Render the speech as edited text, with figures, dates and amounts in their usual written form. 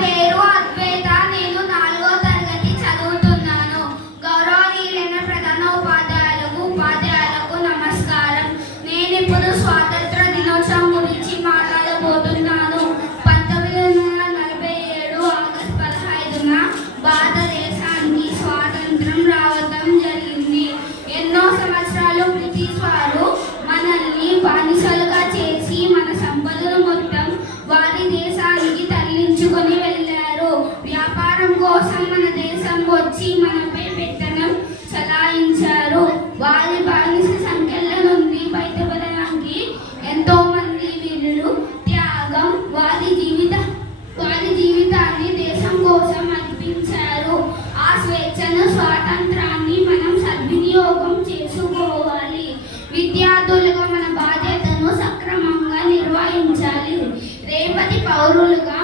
పేరు అద్వైత. నేను 4వ తరగతి చదువుతున్నాను. గౌరవనీయులైన ప్రధాన ఉపాధ్యాయులకు నమస్కారం. నేను ఇప్పుడు స్వాతంత్ర దినోత్సవం గురించి మాట్లాడబోతున్నాను. 1947 ఆగస్టు 15న భారతదేశానికి స్వాతంత్రం రావడం జరిగింది. ఎన్నో సంవత్సరాలు బ్రిటిష్ వారు మనల్ని బానిసలుగా చేసి మన సంపదలు మొత్తం వారి దేశానికి తరలించుకొని వెళ్ళారు. వ్యాపారం కోసం మన దేశం వచ్చి మనపై పెత్తనం చలాయించారు. వారి బానిస సంఖ్యల నుండి బయటపడడానికి ఎంతో మంది వీరులు త్యాగం వారి జీవితాన్ని దేశం కోసం అర్పించారు. ఆ స్వేచ్ఛను స్వాతంత్రాన్ని మనం సద్వినియోగం చేసుకోవాలి. విద్యార్థులుగా మన బాధ్యతను సక్రమంగా నిర్వహించాలి. రేపటి పౌరులుగా